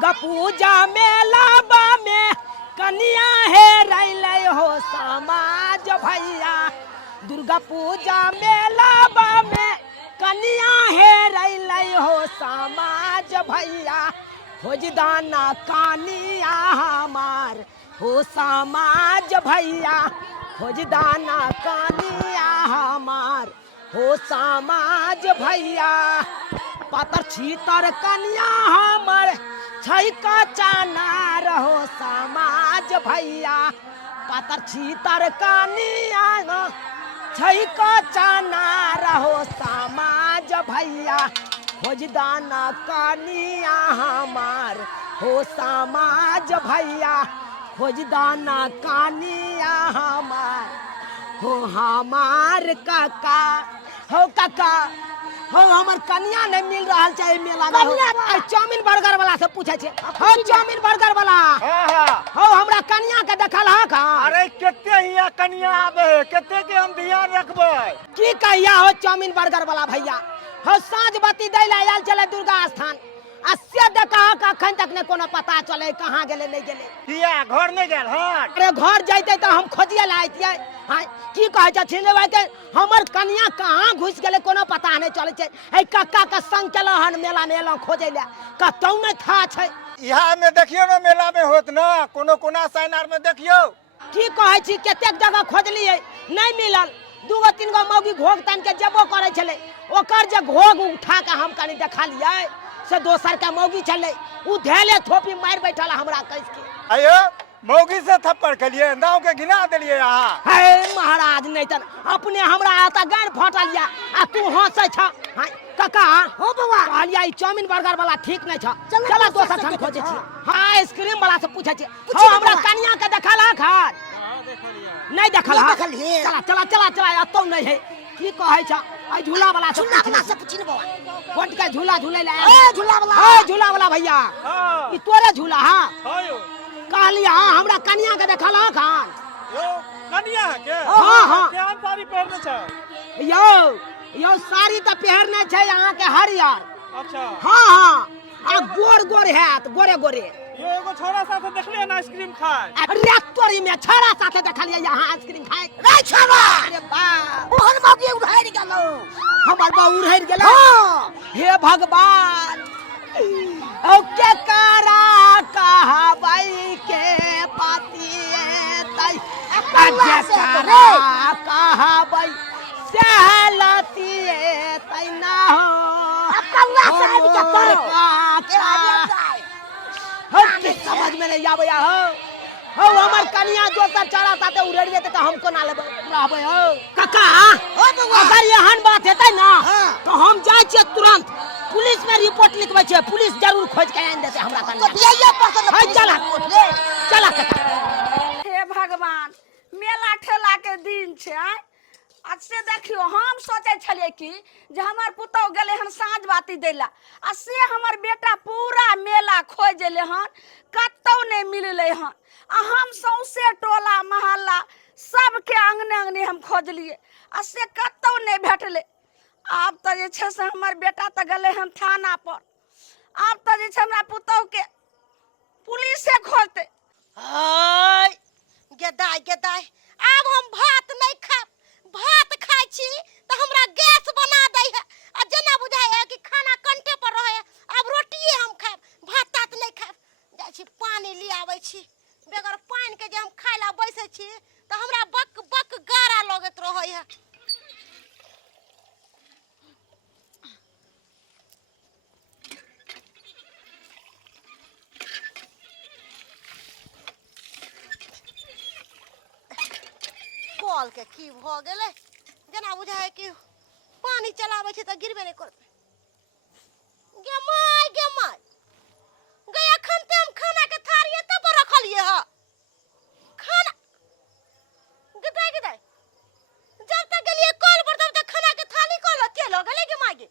दुर्गा पूजा मेला में कन्या है रैले हो समाज भैया। दुर्गा पूजा मेला में कन्या है रैले हो समाज भैया। खोजदाना कानिया हमार हो समाज भैया। खोजदाना कानिया हमार हो समाज भैया। पातर छीतर कन्या हमर छै कच्चा नार हो समाज भैया। पातर छीतर कन्या छै कच्चा नार हो समाज भैया। खोजदाना कन्या हमार हो समाज भैया। खोजदाना कन्या हमार हो हमार काका हो काका हो हमर कन्या नहीं मिल रहा है मेला में। चाउमीन बर्गर वाला से पूछे छे हो चाउमीन बर्गर वाला हो हमरा कन्या के देखल हा का। अरे केते हिया कन्या आबे केते के हम ध्यान रखबे की कहिया हो चाउमीन बर्गर वाला भैया। हो साँझ बत्ती दै ला आयल चले दुर्गा स्थान आ से देखा का अखन तक ने कोनो पता चले कहाँ गेले नहीं गेले। किया घर नहीं गेल हट। अरे घर जैते तो हम खोजिए ला आइतिए। हां की कहे छ छिने भाई के हमर कन्या कहाँ घुस गेले कोनो पता नहीं चले छे। ए कक्का के संग चलो हन मेला में एलो खोजे ले कतौ नहीं था छे। यहाँ में देखियो ना मेला में होत ना कोनो कोना साइनार में देखियो। की कहे छी केतेक जगह खोजलिए नहीं मिलल। दूगो तीन गो मौगी घोग तान के जेबो करे छले ओकर जे घोग उठा के हम कनी देखा लिए से दोसर के मौगी चले उ धेले थोपी मार बैठल हमरा कस के। आयो मौगी से थप्पड़ खलिए नाव के घिना देलिए यहाँ। हे महाराज नहीं तन अपने हमरा आता गाड़ फटल या आ तू हंसे छ। हां काका हो बउआ कहलिया ई चाउमीन बर्गर वाला ठीक नहीं छ चला दोसर ठाम खोजे छी। हां आइसक्रीम वाला से पूछे छी हो हमरा कन्या के देखला खार नहीं देखल हा। चला चला चला चला अतौ नहीं है की कहे छ आई झूला वाला से पूछी न बउआ कोट के झूला झूले ले ए झूला वाला भैया ई तोरे झूला हां हायो कहलिया हमरा कन्या के देखला खान यो कन्या के हां हां केहन साड़ी पहनने छ यो साड़ी त पहनने छै यहाँ के हरियर। अच्छा हां हां आ गोर गोर हैत गोरे गोरे। यो एगो छोरा साथे देखलिए ना आइसक्रीम खाए। अरे तोरी में छोरा साथे देखलिए यहाँ आइसक्रीम खाए रे छोरा। अरे बा मोहन मौगी उड़ाड़ गेलो हमर बा उड़ाड़ गेलो। हे भगवान ओ के कारा कहबै के पतिए तै अजकारा कहबै सहलतिए तै ना हो कौवा साहब के करो हम के समझ में नहीं आबे हो हमर कन्या दोसर चला साथे उड़ेड़िए त हम कोना लेबै रहबै हो काका हो बउआ। अगर एहन बात हेतै ना तो हम जाय छियै तुरंत पुलिस में रिपोर्ट लिखबै छियै पुलिस जरूर खोज के आइन देते हमरा कन्या तो ये पर चला चला काका। हे भगवान मेला ठेला के दिन छै आज से देखियो हम सोचे छलिए कि जे हमर पुतौ गेले हन साँझ बाती दैला आ से हमर बेटा पूरा मेला खोज ले हन कतौ नहीं मिलले हन आ हम सौसे टोला मोहल्ला सबके अंगने अंगने हम खोजलिए आ से कतौ नहीं भेटले। आब तो जे छै से हमर बेटा तो गेले हन थाना पर आब तो जे छै हमरा पुतौ के पुलिसे खोजते। हाय गेदाय गेदाय आब हम भात नहीं खाब भात खाइ छी त हमरा गैस बना दै है आ जना बुझाय है कि खाना कंठे पर रहे है अब रोटिए हम खाब भात तात नहीं खाब। जाय छी पानी ले आबै छी बेगर पानी के जे हम खाय ला बैसे छी त हमरा बक बक गारा लगत रहै है। कल के की भ गेले जना बुझाय कि पानी चलाबै छै त गिरबे नहीं करत। गे माय गे अखन ते हम खाना के थारी एत पर रखलिए ह खाना गदाय गदाय जब तक गेलिए कल पर तब तक खाना के थाली कल चलो गेले गे माय गे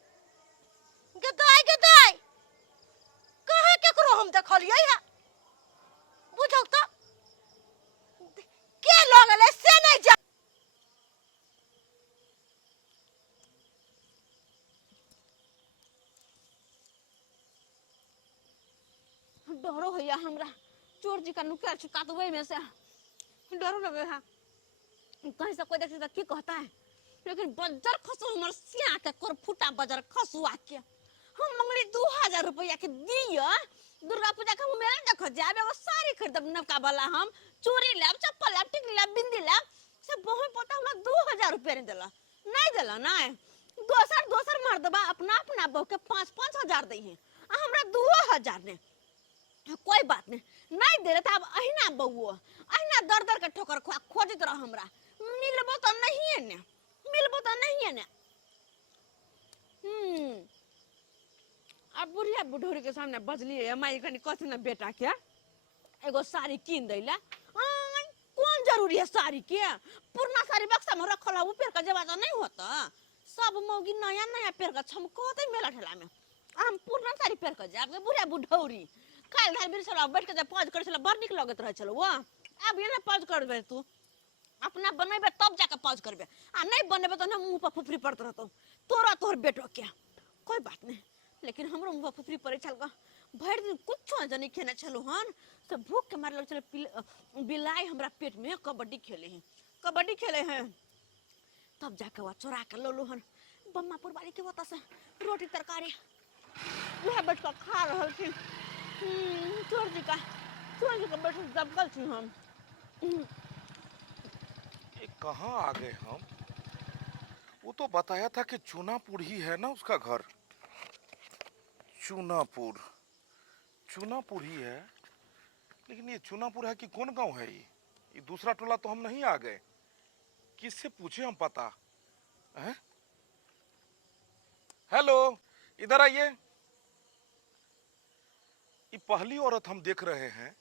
गदाय गदाय कहाँ केकरो हम देखलिए है बुझौ त के लगले से नहीं जा। डरो है हमरा चोर जी का नुक्या छुका तो वही में से डरो लगे है कहीं से कोई देखे तो की कहता है लेकिन बजर खसो हमर सिया के कर फुटा बजर खसुआ के हम मंगली 2000 रुपया के दिया दुर्गा पूजा के मेला देख जाबे वो साड़ी खरीदब नवका वाला हम चूड़ी लेब चप्पल लेब टिकली लेब बिंदी लेब से बहुत पता हमरा 2000 रुपया नहीं देला ना दोसर मर्दबा अपना बहू के 5-5 दे है हमरा 2000 ने कोई बात नहीं दे रहे अब अहिना बउओ अहिना दर के ठोकर खोजत रह हमरा मिलबो तो नहीं है ने अब बुढ़िया बुढ़ोरी के सामने बजली है माई कनी कथी ना बेटा के एगो साड़ी कीन दैला कौन जरूरी है साड़ी के पुरना साड़ी बक्सा में रखल है ऊपर का जवाब नहीं होता सब मौगी नया पेड़ का छमकोते मेला ठेला में हम पुरना साड़ी पेड़ कर जाब बुढ़िया बुढ़ौरी काल धार बिर चला बैठ के जब पौज करे चला बड़ निक लगत रहे चलो वो अब ये ना पौज करबे तू अपना बनेबे तब जाके पौज करबे आ नहीं बनेबे तो ना मुंह पर फुफरी पड़त रहतो तोर बेटो के कोई बात नहीं लेकिन हमरो मुंह पर फुफरी पड़े चल ग भर दिन कुछ जनी खेने चलो हन से भूख के मारल चल बिलाई हमरा पेट में कबड्डी खेले हैं तब जाके वो चोरा के लो हन बम्मापुर वाली के वता से रोटी तरकारी वह बैठ के खा रहल थी चोर जी का बैठ दबकल थी हम ये कहाँ आ गए हम? वो तो बताया था कि चूनापुर ही है ना उसका घर। चूनापुर ही है, लेकिन ये चूनापुर है कि कौन गांव है? ये दूसरा टोला तो हम नहीं आ गए। किससे पूछे हम पता है? हेलो, इधर आइए। ये पहली औरत हम देख रहे हैं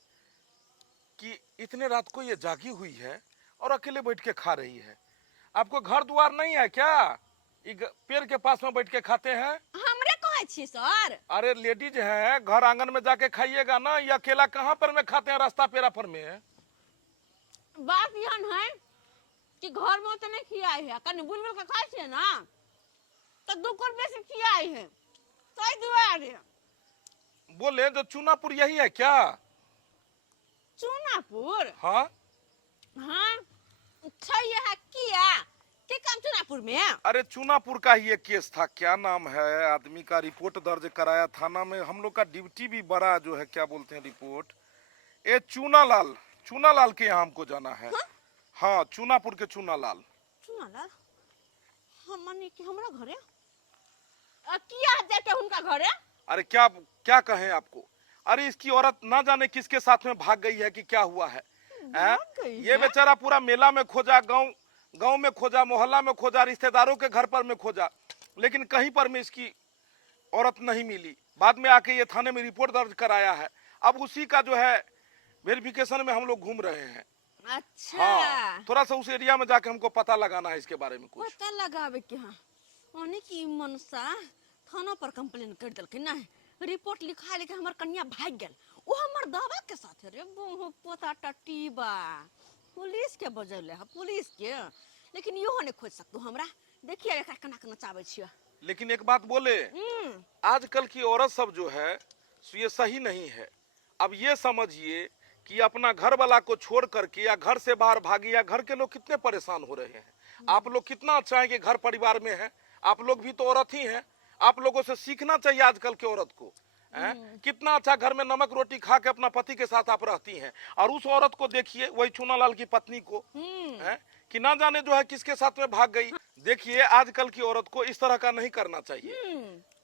कि इतने रात को ये जागी हुई है और अकेले बैठ के खा रही है। आपको घर द्वार नहीं है क्या? पेड़ के पास में बैठ के खाते हैं? हमरे कहै छी सर। अरे लेडीज है, घर आंगन में जाके खाइएगा ना। ये अकेला कहाँ पर में खाते हैं? रास्ता पेरा पर में। बात यह है कि घर में तो नहीं खियाई है, कहीं बुलबुल का खाई छे ना तो 2 रुपये से खियाई है। सही दुआर है। बोले जो चूनापुर यही है क्या? चूनापुर? हाँ हाँ सही है। क्या काम चूनापुर में? अरे चूनापुर का ही एक केस था। क्या नाम है आदमी का? रिपोर्ट दर्ज कराया थाना में। हम लोग का ड्यूटी भी बड़ा जो है, क्या बोलते हैं रिपोर्ट, ये चूनालाल के यहाँ हमको जाना है। हाँ चूनापुर के चूनालाल। हमने कि हमरा घर है किया जाके उनका घर है। अरे क्या कहें आपको? अरे इसकी औरत ना जाने किसके साथ में भाग गई है कि क्या हुआ है। ये बेचारा पूरा मेला में खोजा, गांव में खोजा, मोहल्ला में खोजा, रिश्तेदारों के घर पर में खोजा, लेकिन कहीं पर में इसकी औरत नहीं मिली। बाद में आके ये थाने में रिपोर्ट दर्ज कराया है। अब उसी का जो है वेरिफिकेशन में हम लोग घूम रहे हैं। अच्छा। हाँ, थोड़ा सा उस एरिया में जाके हमको पता लगाना है इसके बारे में कुछ। पता लगावे के हाँ ओने की मनसा थाना पर कंप्लेन कर दल के ना रिपोर्ट लिखा लेके हमर कन्या भाग गेल। वो हमर दावा के साथ रे पोता टटीबा पुलिस के बजले है, पुलिस के। लेकिन यो नहीं खोज सकतो हमरा। देखिए एकरा कना चावे छिया। लेकिन एक बात बोले, आजकल की औरत सब जो है ये सही नहीं है। अब ये समझिए कि अपना घर वाला को छोड़ करके या घर से बाहर भागी, या घर के लोग कितने परेशान हो रहे हैं। आप लोग कितना अच्छा है कि घर परिवार में है। आप लोग भी तो औरत ही हैं। आप लोगों से सीखना चाहिए आजकल की औरत को। कितना अच्छा घर में नमक रोटी खा के अपना पति के साथ आप रहती हैं। और उस औरत को देखिए, वही चूनालाल की पत्नी को कि ना जाने जो है किसके साथ में भाग गई। देखिए आजकल की औरत को इस तरह का नहीं करना चाहिए।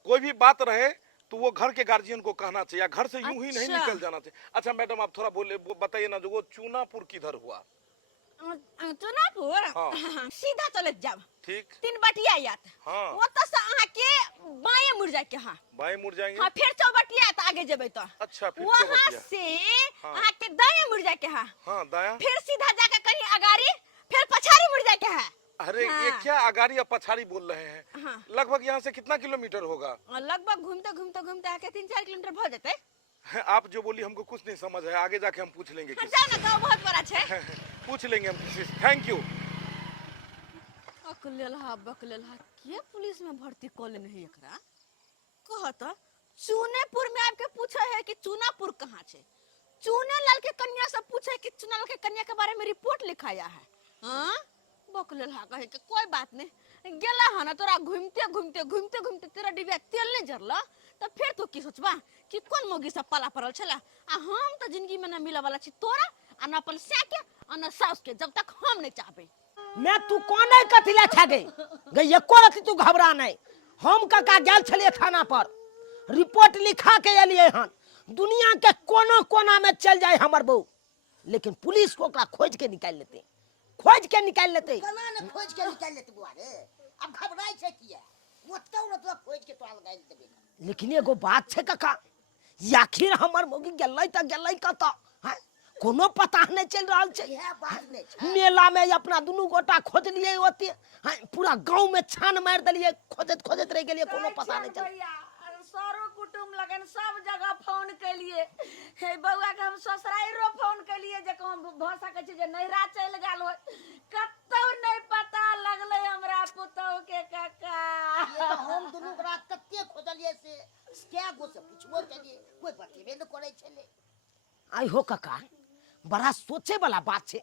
कोई भी बात रहे तो वो घर के गार्जियन को कहना चाहिए, घर से यूं ही नहीं निकल जाना चाहिए। अच्छा मैडम आप थोड़ा बताइए ना, जो वो चूनापुर किधर हुआ? चूनापुर? हाँ। सीधा चले जाब। ठीक। 3 बटिया यात। हाँ। वो तो से अहाँ के बाएं मुड़ जाए के। हाँ बाएं मुड़ जाएंगे। हाँ फिर चौबटिया तो आगे जेबे तो। अच्छा फिर वहाँ से अहाँ के दाएं मुड़ जाए के। हाँ दायां। फिर सीधा जाके कहीं अगाड़ी, फिर पछाड़ी मुड़ जाए के है। अरे ये क्या अगाड़ी या पछाड़ी बोल रहे हैं? हाँ। लगभग यहाँ से कितना किलोमीटर होगा? लगभग घूमते आके 3-4 किलोमीटर भर जाते। आप जो बोली हमको कुछ नहीं समझ है। आगे जाके हम पूछ लेंगे। हाँ, जाओ ना, गाँव बहुत बड़ा है। पूछ लेंगे हम किसी से। Thank you. बकलेलहा के पुलिस में भर्ती कर ले नहीं एकरा कहत चूनेपुर में आपके पूछे है कि चूनापुर कहाँ छे। चूने लाल के कन्या से पूछे कि चूना लाल के कन्या के बारे में रिपोर्ट लिखाया है। हाँ बकले हा कहे कि कोई बात नहीं गेला है ना तोरा घूमते तेरा डिबिया तेल नहीं जरला तो फिर तो की सोचबा कि कौन मोगी से पाला पड़ल छला। आ हम तो जिंदगी में ना मिला वाला छी तोरा आ ना अपन साके आ ना सास के जब तक हम नहीं चाहबे। मैं तू कौन है कथिला छा गई एको रति तू घबरा नहीं। हम काका गेल छलिए थाना पर रिपोर्ट लिखा के एलिए हन। दुनिया के कोनो कोना में चल जाए हमर बहू लेकिन पुलिस को ओकरा खोज के निकाल लेते कना ने खोज के निकाल लेते बुआ रे। अब घबराई छै किया ओतौ खोज के तो लगाइ देबे। लेकिन एगो बात छे काका आखिर हमर मोगी गेलै कत हैं कोनो पता नहीं चल रहा छे। यह बात नहीं छै। मेला में अपना दुनू गोटा खोज लिए होते हैं पूरा गांव में छान मार दिलिए खोजत रह गेलिए कोनो पता नहीं चल। सारो कुटुम लगन सब जगह फोन के लिए हे बउआ के हम ससुराइरो फोन के लिए जे कम भ सके छै जे नैरा चल गेल हो कतौ नहीं पता लगले हमरा पुतौ के काका। ये तो हम दुनू रात कत्ते खोजलिए से क्या गो से पूछबो केलिए कोई बतेबे न करे छले। आई हो काका बड़ा सोचे वाला बात छे।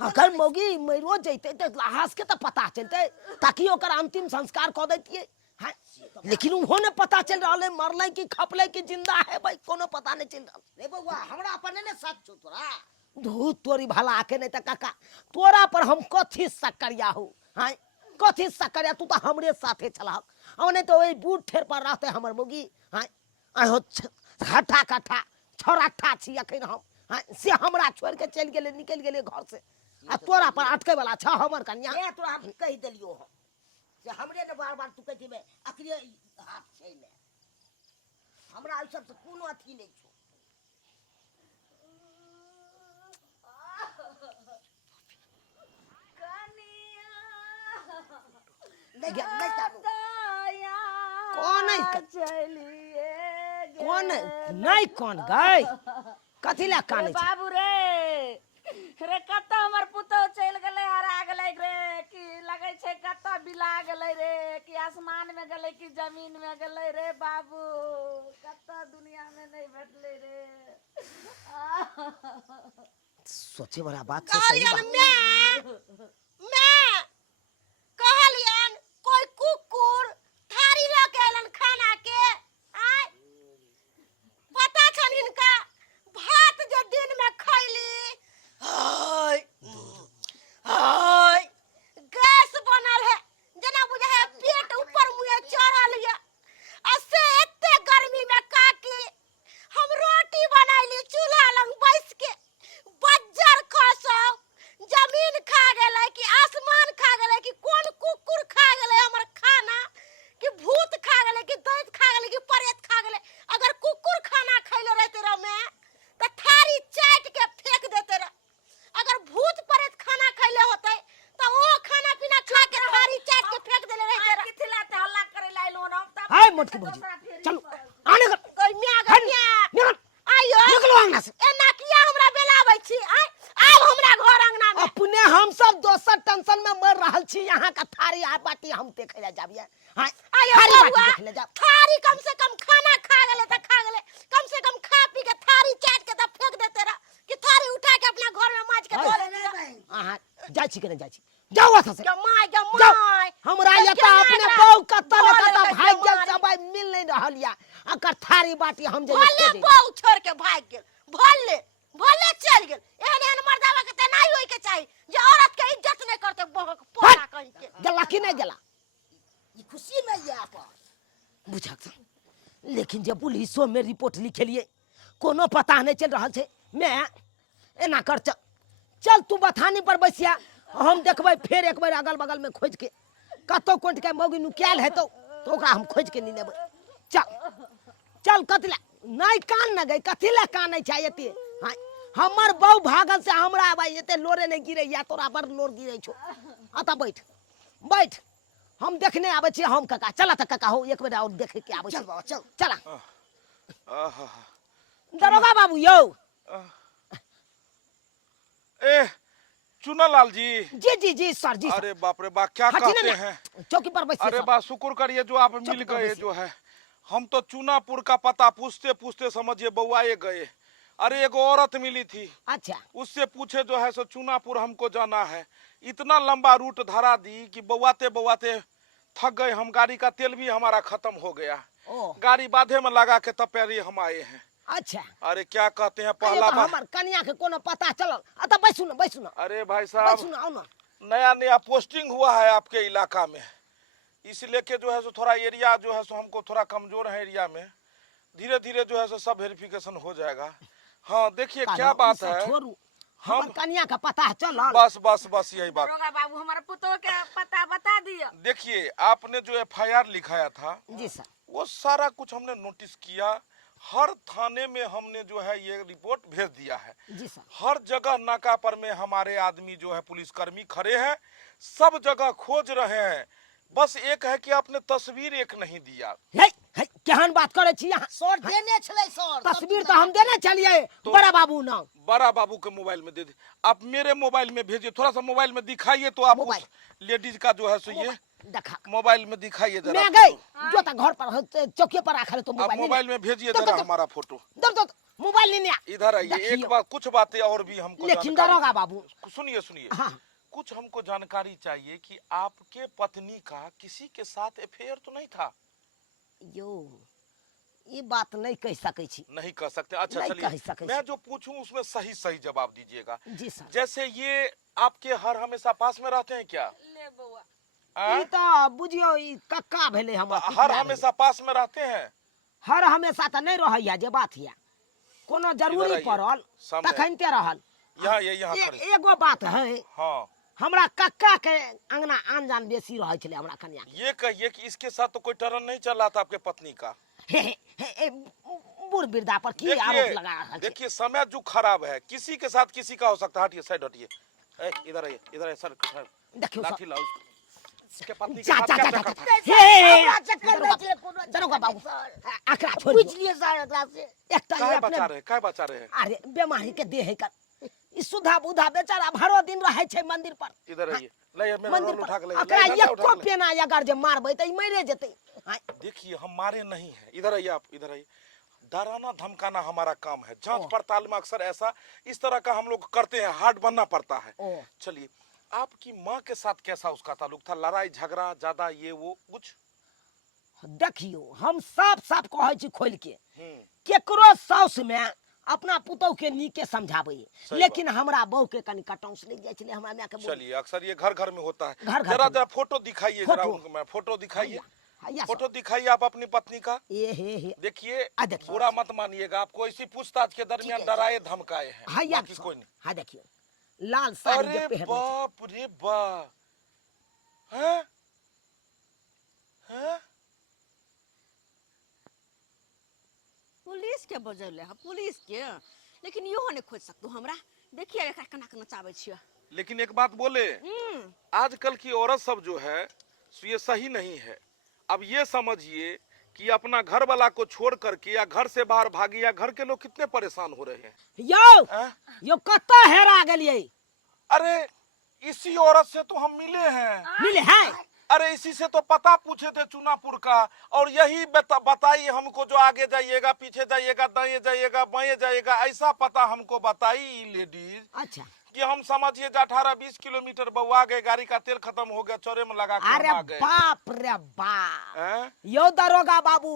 अगर मोगी मरो जैते तो लाश के तो पता चलते ताकि ओकर अंतिम संस्कार कर देतिए हैं। लेकिन उन्होंने पता चल रहा है मरले की खपले की जिंदा है भाई कोनो पता नहीं चल रहा। रे बउआ हमरा अपन ने सच छौ तोरा धूत तोरी भला आके नहीं तो काका तोरा पर हम कथी सकरिया हो हैं कथी सकरिया तू तो हमरे साथे चला और नहीं तो वही बूढ़ ठेर पर रहते हमर मोगी हैं आहो हठा कठा छोराठा छी अखन हम हैं से हमरा छोड़ के चल गेले निकल गेले घर से आ तोरा पर अटके वाला छ हमर कन्या। ए तोरा हम कह देलियो हम से हमरे ने बार तू कहती में अखरे हाथ छै ने हमरा ई सब से कोनो अथी नहीं छौ। कौन नहीं कौन गए कथी ला काने छै बाबू रे रे कत्ता हमर पुतौ चल गेले हरा गेले रे कि लगे छै कत्ता बिला गेले रे कि आसमान में गेले कि जमीन में गेले रे बाबू कत्ता दुनिया में नहीं भेटले रे। सोचे वाला बात छै सही बात। मैं कहलियन कोई कुकुर थारी लग गेलन खाना के आय पता छन इनका भात जो दिन में खैली हाय हाय गैस बनल है जना बुझा है पेट ऊपर मुंह चढ़ल है असे एते गर्मी में काकी हम रोटी बनैली चूल्हा लंग बैस के बज्जर खसौ जमीन खा गेलै कि आसमान खा गेलै कि कोन कुकुर खा गेलै हमर खाना कि भूत खा गेलै कि दैत खा गेलै कि प्रेत खा गेलै। अगर कुकुर खाना खैले रहते रह मैं तो थारी चाट के फेंक देते रह। अगर भूत प्रेत खाना खैले होते तो वो खाना पीना खा के थारी चाट के फेंक देले रहते रह। किथिला ते हल्ला करे लाइलो ना हाय मोटकी भौजी चलो आने कर कोई मिया गनिया निकल आयो निकलो अंगना से। एना किया हमरा बेलाबै छी आय आब हमरा घर अंगना में अपने हम सब दोसर टेंशन में मर रहल छी यहाँ का थारी आ बाटी हम देखे ले जाबिए हां आयो थारी बाटी बउआ देखे ले जा। थारी कम से कम खाना खा गेले त खा गेले कम से कम खा पी के थारी चाट के त फेंक देते रह कि थारी उठा के अपना घर में माज के धो ले। हां जाई छी के नहीं जाई छी जाओ वहां से गे माय हमरा यता अपने बहू कत्ता न कत्ता भाग गेल सब मिल नहीं रहल या अकर थारी बाटी हम जे भले बहू छोड़ के भाग गेल भले चल गेल एहन मर्दावा के त नहीं होय के चाही जे औरत के इज्जत नहीं करते पोरा कहि के गेला कि नहीं गेला ई खुशी में ये अपन बुझक लेकिन जब पुलिसो में रिपोर्ट लिखेलिए कोनो पता नहीं चल रहा छे। मैं एना कर चल तू बथानी पर बैसिया हम देखबै फिर एक बार अगल बगल में खोज के कतो कोंट के मौगी नुक्याल है तो ओकरा हम खोज के नहीं लेबै। चल कतिला नहीं कान न गई कथिला कान नहीं चाहिए हां हमर बहू भागल से हमरा भाई एते लोरे नहीं गिरे या तोरा बड़ लोर गिरे छो अता बैठ हम देखने आवे छी हम काका चला त काका हो एक बेर और देखे के आवे चल बाबा चल चला आहा दरोगा बाबू यो ए चुनालाल जी जी सर जी अरे बाप रे बाप क्या हटी ना कहते ना, हैं। चौकी पर बैठिए अरे सब। बा शुक्र करिए जो आप मिल चुप कर गए बैठिए। जो है हम तो चूनापुर का पता पूछते पूछते समझिए बउआए गए। अरे एक औरत मिली थी, अच्छा उससे पूछे जो है सो चूनापुर हमको जाना है। इतना लंबा रूट धरा दी कि बउआते बउआते थक गए हम। गाड़ी का तेल भी हमारा खत्म हो गया। ओ गाड़ी बाधे में लगा के तब पैरी हम आए हैं। अच्छा। अरे क्या कहते हैं, अरे पहला तो बार। हमर कन्या के कोनो पता चलल? तो बैसू ना, बैसू ना, अरे भाई बैसू साहब, ना, आओ ना। नया नया पोस्टिंग हुआ है आपके इलाका में, इसलिए के जो है सो थोड़ा एरिया जो है सो हमको थोड़ा कमजोर है एरिया में। धीरे धीरे जो है सो सब वेरिफिकेशन हो जाएगा। हाँ देखिए क्या कालो, बात ई सब है, छोड़ू, हम हमर कन्या का पता चलल? बस बस बस यही बात। दरोगा बाबू हमारे पुतोह के पता बता दिया। देखिए आपने जो FIR लिखाया था जी सर। वो सारा कुछ हमने नोटिस किया। हर थाने में हमने जो है ये रिपोर्ट भेज दिया है। जी सर। हर जगह नाका पर में हमारे आदमी जो है पुलिसकर्मी खड़े हैं, सब जगह खोज रहे हैं। बस एक है कि आपने तस्वीर एक नहीं दिया। हे केहन बात करे छी यहाँ? सर देने छले सर, तस्वीर तो हम देने चलिए बड़ा बाबू ना। बड़ा बाबू के मोबाइल में दे दे, आप मेरे मोबाइल में भेजिए। थोड़ा सा मोबाइल में दिखाइए तो आप मोबाइल। उस लेडीज का जो है सो ये देखा मोबाइल में दिखाइए जरा। मैं गई जो तक घर पर चौकी पर रखा तो आप मोबाइल मोबाइल में भेजिए दो, जरा दो, दो। हमारा फोटो। दो मोबाइल नहीं आ। इधर आइए, एक देखियो। बार कुछ बातें और भी हमको लेकिन जानकारी दरोगा बाबू, सुनिए सुनिए, हाँ कुछ हमको जानकारी चाहिए कि आपके पत्नी का किसी के साथ अफेयर तो नहीं था? यो ये बात नहीं कह सकै छी। नहीं कह सकते। अच्छा नहीं कह चलिए, सकै मैं छी। जो पूछूं उसमें सही सही जवाब दीजिएगा। जी सर। जैसे ये आपके हर हमेशा पास में रहते हैं क्या? ले बउआ, आ? ई तो बुझियो ई कक्का भेले हमर। हर पितिया हमेशा पास में रहते हैं? भेले। हर हमेशा तो नहीं रहैया, जे बात हिया कोनो जरूरी आइए, पड़ल सामने। तखनते रहल। यहाँ ये यहाँ खड़े। एगो बात है, हाँ हमरा कक्का के अंगना आन जान बेसी रहे छले हमरा कन्या के। ये कहिए कि इसके साथ तो कोई टर्न नहीं चल रहा था आपके पत्नी का? बूढ़ वृद्धा पर की आरोप लगा रहल छै? देखिए समय जो खराब है, किसी के साथ किसी का हो सकता है। हटिए, साइड हटिए। इधर आइए, इधर आइए सर। देखियो सर। लाठी लाओ इसके पत्नी के जा साथ जा क्या जा चक्कर था? हमरा चक्कर नहीं छले कोनो। दरोगा बाबू आकरा छोड़ पूछ लिए सर एकरा से। एक तो काहे ये अपने बचा रहे, काहे बचा रहे हैं? अरे बीमारी के देह है कर ई सुधा बुधा बेचारा भरो दिन रहे छै मंदिर पर। इधर आइए, ले मेरा मंदिर रोल उठा के पर ले, अकरा ले, डंडा एको उठा के ले। पेना अगर जे मारबै त ई मरे जेतै। हाँ, देखिए हम मारे नहीं है। इधर आइए, आप इधर आइए। डराना धमकाना हमारा काम है। जांच ओ। पड़ताल में अक्सर ऐसा इस तरह का हम लोग करते हैं, हार्ड बनना पड़ता है। ओ। चलिए, आपकी माँ के साथ कैसा उसका ताल्लुक था? लड़ाई झगड़ा ज्यादा ये वो कुछ? देखियो हम साफ साफ कहै छी खोल के, हम्म, केकरो साउस में अपना पुतौह के नीके समझाबै, सही लेकिन हमरा बहू के कनी कटौंस लग जाय छले हमरा माय के बोल। चलिए अक्सर ये घर घर में होता है। घर घर जरा में। जरा फोटो दिखाइए, जरा फोटो। उनको। मैं फोटो दिखाइए, हैया फोटो दिखाइए आप अपनी पत्नी का। ए हे देखिए देखिए। बुरा मत मानिएगा, आपको इसी पूछताछ के दरमियान ठीक है, डराए धमकाए हैं, हैया बाकी कोई नहीं। हाँ देखियो लाल साड़ी जे अरे पहनले छै। बाप रे बाप, हैं हैं? पुलिस के बजौले है, पुलिस के। लेकिन इहो नहीं खोज सकतू हमरा। देखिए एकरा केना केना नचाबै छियै। लेकिन एक बात बोले, आजकल की औरत सब जो है सो ये सही नहीं है। अब ये समझिए कि अपना घर वाला को छोड़ करके या घर से बाहर भागी, या घर के लोग कितने परेशान हो रहे हैं। यो हैं? यो कत्ता हेरा गेलियै? अरे इसी औरत से तो हम मिले हैं। मिले है? अरे इसी से तो पता पूछे थे चूनापुर का, और यही बताई हमको जो आगे जाइएगा, पीछे जाइएगा, दाएं जाइएगा, बाएं जाइएगा, ऐसा पता हमको बताई लेडीज अच्छा। कि हम समझिए 18-20 किलोमीटर बउआ गए, गाड़ी का तेल खत्म हो गया, चौरे में लगा के अरे हम आ गए। बाप रे बाप, हैं? यो दरोगा बाबू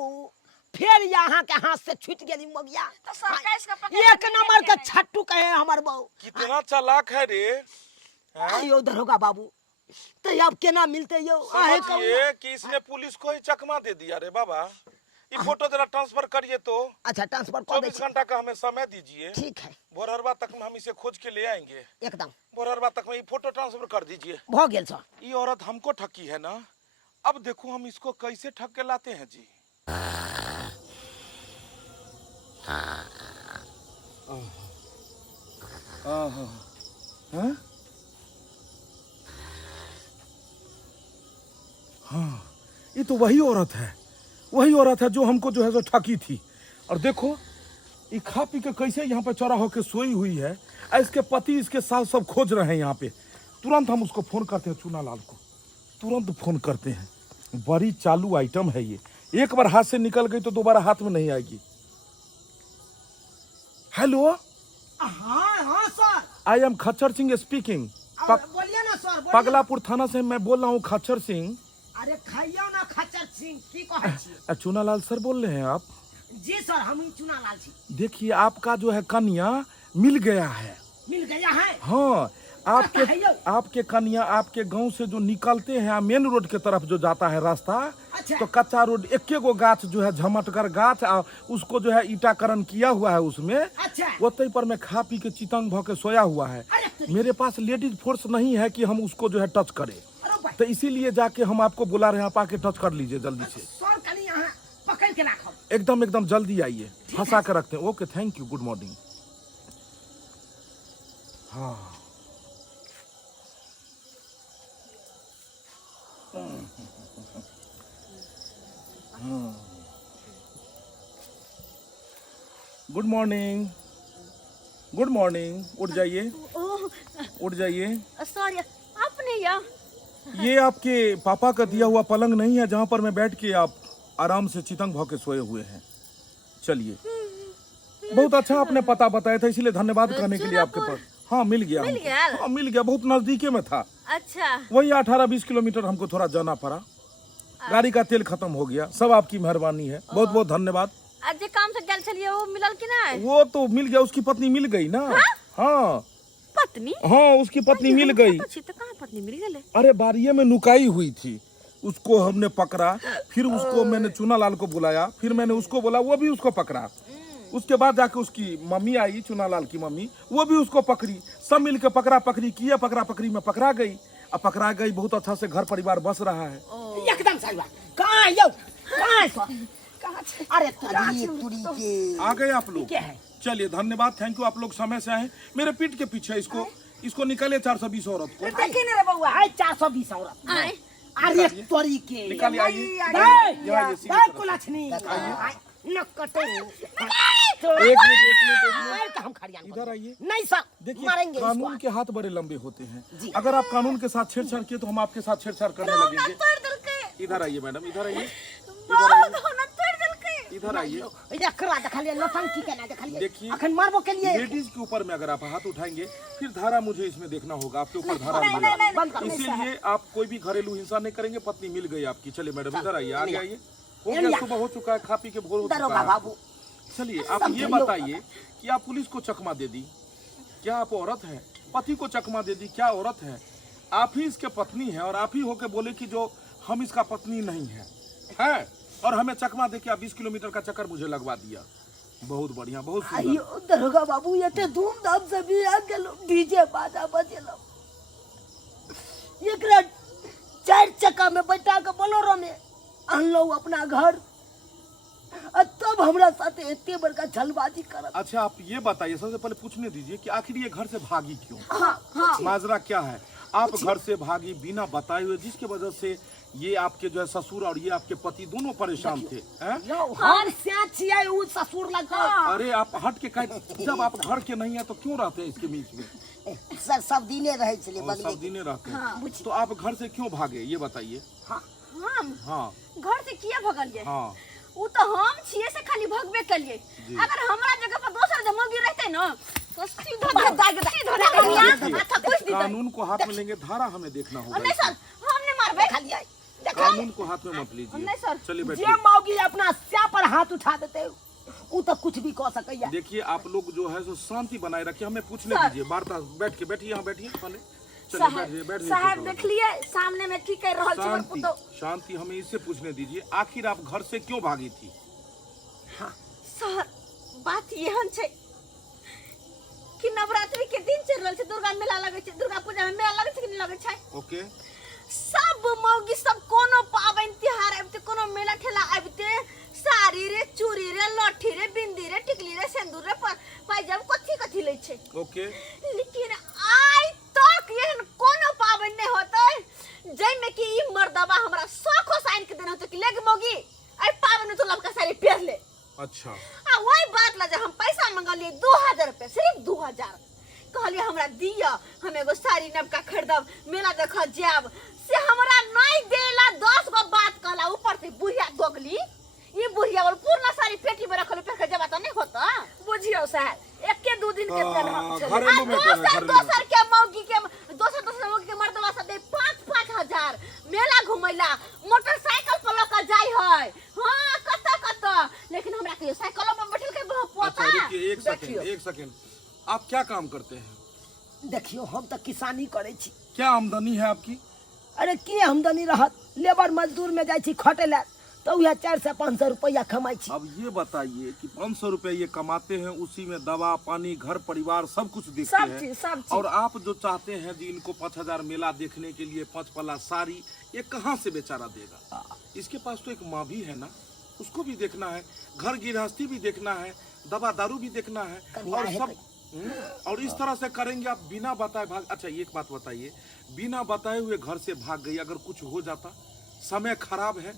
फिर यहाँ के हाथ से छूट गेली मगिया। तो सरकार इसका पकड़ एक के नंबर के नहीं। छट्टू कहे हमर बहू। कितना चालाक है रे। हैं? यो दरोगा बाबू तो अब केना मिलते यो? आहे कहू। समझिए कि इसने पुलिस को ही चकमा दे दिया रे बाबा। ये फोटो जरा ट्रांसफर करिए तो। अच्छा ट्रांसफर कर दे 24 घंटा का हमें समय दीजिए। ठीक है भोरहरबा तक में हम इसे खोज के ले आएंगे। एकदम भोरहरबा तक में ये फोटो ट्रांसफर कर दीजिए। भ गेल छ। ये औरत हमको ठगी है ना, अब देखो हम इसको कैसे ठग के लाते हैं जी। हाँ, ये तो वही औरत है जो हमको जो है सो ठगी थी। और देखो ये खा पी के कैसे यहाँ पे चौरा होके सोई हुई है। इसके पति इसके साथ सब खोज रहे हैं यहाँ पे। तुरंत हम उसको फोन करते हैं, चूनालाल को तुरंत फोन करते हैं। बड़ी चालू आइटम है ये। एक बार हाथ से निकल गई तो दोबारा हाथ में नहीं आएगी। हेलो, हाँ सर। आई एम खच्चर सिंह स्पीकिंग। बोलिए ना सर, बोलिए। पगलापुर थाना से मैं बोल रहा हूँ, खच्चर सिंह। अरे खाइयो ना खच्चर सिंह, की कहै छी? चूनालाल सर बोल रहे हैं आप? जी सर, हम ही चुनालाल छी। देखिए आपका जो है कन्या मिल गया है। मिल गया है? हाँ, आपके कन्या आपके गांव से जो निकलते हैं मेन रोड के तरफ जो जाता है रास्ता, अच्छा। तो कच्चा रोड एक गो गाछ जो है झमटकर गाछ, उसको जो है ईटाकरण किया हुआ है उसमें। अच्छा। ओतई पर मैं खा पी के चितंग भ के सोया हुआ है। मेरे पास लेडीज फोर्स नहीं है कि हम उसको जो है टच करें, तो इसीलिए जाके हम आपको बुला रहे हैं, आप आके टच कर लीजिए जल्दी से। सर कनी यहाँ पकड़ के रखो। एकदम जल्दी आइए, फंसा के रखते हैं। Okay, thank you, good morning. हाँ, गुड मॉर्निंग, गुड मॉर्निंग। उठ जाइए, उठ जाइए। सॉरी, आपने ये आपके पापा का दिया हुआ पलंग नहीं है जहाँ पर मैं बैठ के आप आराम से चितंग भाव के सोए हुए हैं। चलिए, बहुत अच्छा आपने पता बताया था, इसीलिए धन्यवाद करने के लिए आपके पास। हाँ, मिल गया। हाँ, मिल गया, बहुत नजदीके में था। अच्छा, वही 18-20 किलोमीटर हमको थोड़ा जाना पड़ा। गाड़ी का तेल खत्म हो गया। सब आपकी मेहरबानी है, बहुत बहुत धन्यवाद। आज काम से गल चलिए, वो मिलल कि नहीं? वो तो मिल गया, उसकी पत्नी मिल गई ना। हाँ, पत्नी? हाँ, उसकी पत्नी मिल गई। तो कहाँ पत्नी मिल गई? अरे बारिये में नुकाई हुई थी, उसको हमने पकड़ा, फिर उसको मैंने चूनालाल को बुलाया, फिर मैंने उसको बोला, वो भी उसको पकड़ा। उसके बाद जाके उसकी मम्मी आई, चूनालाल की मम्मी, वो भी उसको पकड़ी। सब मिलके पकड़ा पकड़ी किया, पकड़ा पकड़ी में पकड़ा गई। अब पकड़ा गई, बहुत अच्छा से घर परिवार बस रहा है। एकदम सही बात। कहाँ है यो? कहाँ है सर? अरे तुरी के आ गए आप लोग? चलिए, धन्यवाद, थैंक यू, आप लोग समय से आए। मेरे पीठ के पीछे इसको निकाले 420 औरत को। देखिए ना रे बउआ, है 420 औरत। अरे तोरी के निकालिए, आइए, कुलछनी नकटे। एक मिनट, हम खड़िया इधर आइए। नहीं सर, देखिए, मारेंगे कानून के हाथ बड़े लंबे होते हैं। अगर आप कानून के साथ छेड़छाड़ किए तो हम आपके साथ छेड़छाड़ करने लगेंगे। इधर आइए मैडम, इधर आइए, इधर आइए। देखिए, अखन मारबो के लिए लेडीज के ऊपर में अगर आप हाथ उठाएंगे, फिर धारा मुझे इसमें देखना होगा, आपके ऊपर धारा मिलेगा। इसीलिए आप कोई भी घरेलू हिंसा नहीं करेंगे। पत्नी मिल गई आपकी। चलिए मैडम, इधर आइए, आगे आइए। हो गया, सुबह हो चुका है, खा पी के भोर हो चुका है। चलिए, आप ये बताइए कि आप पुलिस को चकमा दे दी, क्या आप औरत है? पति को चकमा दे दी, क्या औरत है? आप ही इसके पत्नी है, और आप ही होके बोले कि जो हम इसका पत्नी नहीं है, और हमें चकमा दे के 20 किलोमीटर का चक्कर मुझे लगवा दिया। बहुत बढ़िया, बहुत सुंदर। दरोगा बाबू, ये तो धूमधाम से भी आ गेलो, डीजे बाजा बजेलो, एकरा 4 चक्का में बैठा के बोलेरो में अनलो अपना घर, तब हमरा साथे एते बड़का झलबाजी करत। अच्छा, आप ये बताइए, सबसे पहले पूछने दीजिए कि आखिर ये घर से भागी क्यों? हाँ, माजरा क्या है? आप घर से भागी बिना बताए हुए, जिसके वजह से ये आपके जो है ससुर और ये आपके पति दोनों परेशान थे। हम छिया उ ससुर लगता। अरे आप हट के कह, जब आप घर के नहीं है तो क्यों रहते हैं इसके बीच में? सर सब दिने रहे छले और सब दिने रहते हैं। तो आप घर से क्यों भागे, ये बताइए। हम हाँ, घर से किया भगलिए? हाँ, वो तो हम छिए से खाली भगबे कलिए। अगर हमरा जगह पर दोसर जमगी रहते न तो सीधा कानून को हाथ में लेंगे, धारा हमें देखना होगा। नहीं सर, हम नहीं मारबे खाली। कानून को हाथ में मत लीजिए। नहीं सर, चलिए जे बैठिए। मौगी अपना स्या पर हाथ उठा देते उ तो कुछ भी कह सकैया। देखिए, आप लोग जो है सो शांति बनाए रखिए, हमें पूछने दीजिए। वार्ता बैठ के बैठिए, यहाँ बैठिए पहले। चलिए बैठिए, बैठिए। साहब देख लिए सामने में की कर रहल छी शांति, तो शांति, हमें इससे पूछने दीजिए, आखिर आप घर से क्यों भागी थी? सर, बात यहन छै कि नवरात्रि के दिन चल रहल छै, दुर्गा मेला लगे छै, दुर्गा पूजा में मेला लगे छै कि नहीं लगे छै? ओके, सब मौगी सब कोनो पावन त्योहार आबते, कोनो मेला ठेला आबते, साड़ी रे, चूड़ी रे, लठी रे, बिंदी रे, टिकली रे, सिंदूर रे, पायजामा कथी लै छै। ओके, लेकिन आज तक एहन कोनो पावन नहीं होते जैमे कि ई मर्दबा हमरा शौखो साइन के देना होते कि लेग मौगी आई पावन तो लबका साड़ी पहन ले। अच्छा, वही बात ला जब हम पैसा मंगलिए 2000 रुपया, सिर्फ 2000, कहलिए हमरा दिया, हम एगो साड़ी नबका खरीदब, मेला देख जाब, से हमरा नहीं देला, 10 गो बात कहला, ऊपर से बुढ़िया दोगली ये बुढ़िया वाला पूर्ण सारी पेटी में रखले पे जब तो नहीं होता बुझियो साहब एके दू दिन के पेन घरेलू में दोसर के मौगी के दोसर मौगी के मर्दवा सब दे 5-5 हजार मेला घुमैला मोटरसाइकिल पर लेकर जाई है हां कत लेकिन हमरा के साइकिल में बैठल के पोता अच्छा रुकिए एक सेकंड आप क्या काम करते हैं? देखियो हम तो किसानी करे छी। क्या आमदनी है आपकी? अरे की आमदनी रहत, लेबर मजदूर में जाई छी खटे ला तो वह 400 से 500 रुपया कमाई छी। अब ये बताइए कि 500 रुपए ये कमाते हैं, उसी में दवा पानी घर परिवार सब कुछ देखते हैं सब चीज और आप जो चाहते हैं जी इनको 5000 मेला देखने के लिए 5 पल्ला साड़ी, ये कहाँ से बेचारा देगा? इसके पास तो एक माँ भी है ना, उसको भी देखना है, घर गृहस्थी भी देखना है, दवा दारू भी देखना है और सब और इस तरह से करेंगे आप बिना बताए भाग। अच्छा एक बात बताइए, बिना बताए हुए घर से भाग गई, अगर कुछ हो जाता, समय खराब है,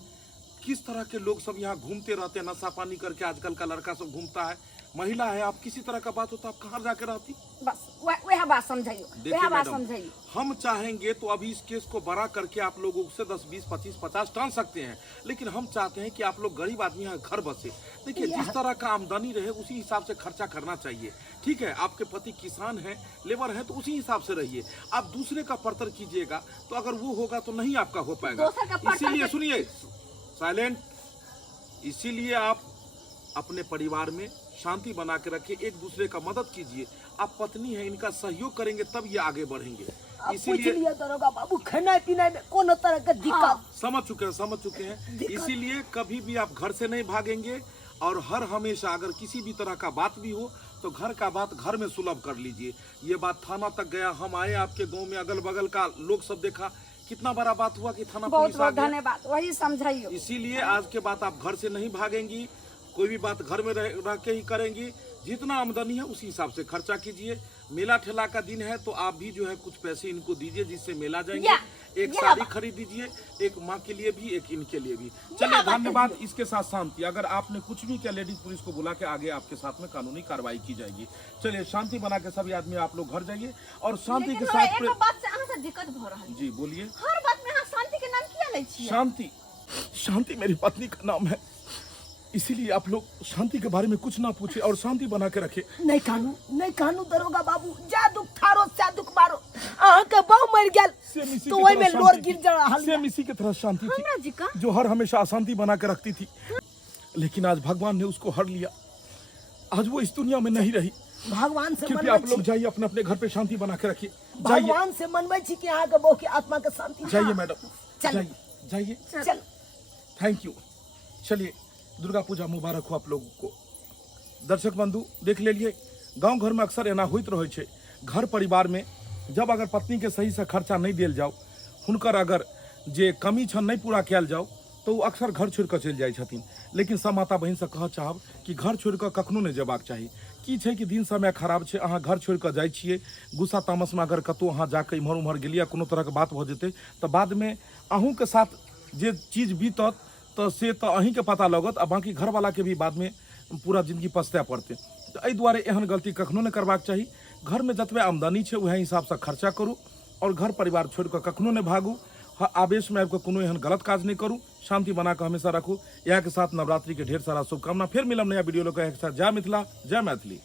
किस तरह के लोग सब यहाँ घूमते रहते हैं, नशा पानी करके आजकल का लड़का सब घूमता है, महिला है, आप किसी तरह का बात होता आप कहाँ जाके रहती? बस वह बात समझाइयो, वह बात मैडम, समझाइयो। हम चाहेंगे तो अभी इस केस को बड़ा करके आप लोगों से 10, 20, 25, 50 टान सकते हैं, लेकिन हम चाहते हैं कि आप लोग गरीब आदमी यहाँ घर बसे। देखिए जिस तरह का आमदनी रहे उसी हिसाब से खर्चा करना चाहिए। ठीक है, आपके पति किसान है, लेबर है, तो उसी हिसाब से रहिए। आप दूसरे का परतर कीजिएगा तो अगर वो होगा तो नहीं आपका हो पाएगा। इसीलिए सुनिए, साइलेंट, इसीलिए आप अपने परिवार में शांति बना के रखिए, एक दूसरे का मदद कीजिए। आप पत्नी है, इनका सहयोग करेंगे तब ये आगे बढ़ेंगे। इसीलिए दरोगा बाबू खाना पीना में कोनो तरह का दिक्कत समझ चुके हैं। इसीलिए कभी भी आप घर से नहीं भागेंगे और हर हमेशा अगर किसी भी तरह का बात भी हो तो घर का बात घर में सुलभ कर लीजिए। ये बात थाना तक गया, हम आए आपके गाँव में, अगल बगल का लोग सब देखा, कितना बड़ा बात हुआ कि थाना बहुत पुलिस आ बहुत गया। धन्यवाद, वही समझाइयो। इसीलिए आज के बाद आप घर से नहीं भागेंगी, कोई भी बात घर में रह के ही करेंगी। जितना आमदनी है उसी हिसाब से खर्चा कीजिए। मेला ठेला का दिन है तो आप भी जो है कुछ पैसे इनको दीजिए जिससे मेला जाएंगे। एक साड़ी खरीद दीजिए, एक माँ के लिए भी, एक इनके लिए भी। चलिए धन्यवाद। इसके साथ शांति, अगर आपने कुछ भी किया लेडीज पुलिस को बुला के आगे आपके साथ में कानूनी कार्रवाई की जाएगी। चलिए शांति बना के सभी आदमी आप लोग घर जाइए और शांति के साथ। एक बात से अहाँ से दिक्कत भ रहल जी बोलिए। हर बात में अहाँ शांति के नाम किया लै छियै? शांति मेरी पत्नी का नाम है, इसीलिए आप लोग शांति के बारे में कुछ ना पूछे और शांति बना के रखे। नहीं कानू दरोगा बाबू, जा दुख थारो से दुख बारो, आहा के बहु मर गेल तो ओइ में लोर गिर जा रहल। सेम इसी की तरह शांति हमरा जी का थी जो हर हमेशा अशांति बना के रखती थी, लेकिन आज भगवान ने उसको हर लिया। आज वो इस दुनिया में नहीं रही। भगवान से कृपया आप लोग जाइए, अपने अपने घर पे शांति बना के रखिए। भगवान से मनबै छी कि अहाँ के बहु की आत्मा के शांति। जाइए मैडम, चल जाइए। चल, थैंक यू। चलिए, दुर्गा पूजा मुबारक हो आप लोगों को। दर्शक बंधु देख लेलिए, गांव घर में अक्सर एना होइत रहे छे। घर परिवार में जब अगर पत्नी के सही से खर्चा नहीं दिल जाओ, हुनकर अगर जे कमी छन नहीं पूरा किया जाओ तो वो अक्सर घर छोड़ कर चल जाए छथिन। लेकिन सब माता बहन से कह चाहब कि घर छोड़ कर कखनो नहीं जेबाक चाही। की छै कि दिन समय खराब छे, अहाँ घर छोड़ कर जाइ छिए, गुस्सा तामस में अगर कतौ अहाँ जाके इम्हर उम्हर गेलिए, कोनो तरह के बात भ जेतै तो बाद में अहूँ के साथ जे चीज बीतत तो से तो अहीं के पता लगत आ बाकी घर वाला के भी बाद में पूरा जिंदगी पछताए पड़ते। तो एहि दुआरे एहन गलती कखनो नहीं करबाक चाही। घर में जतबे आमदनी छै वह हिसाब से खर्चा करू और घर परिवार छोड़ कर कखनो नहीं भागू। आवेश में आबि कऽ कोनो एहन गलत काज नहीं करू, शांति बना कर हमेशा रखू। यहाँ के साथ नवरात्रि के ढेर सारा शुभकामना। फिर मिलब नया वीडियो लोग के साथ। जय मिथिला, जय मैथिली।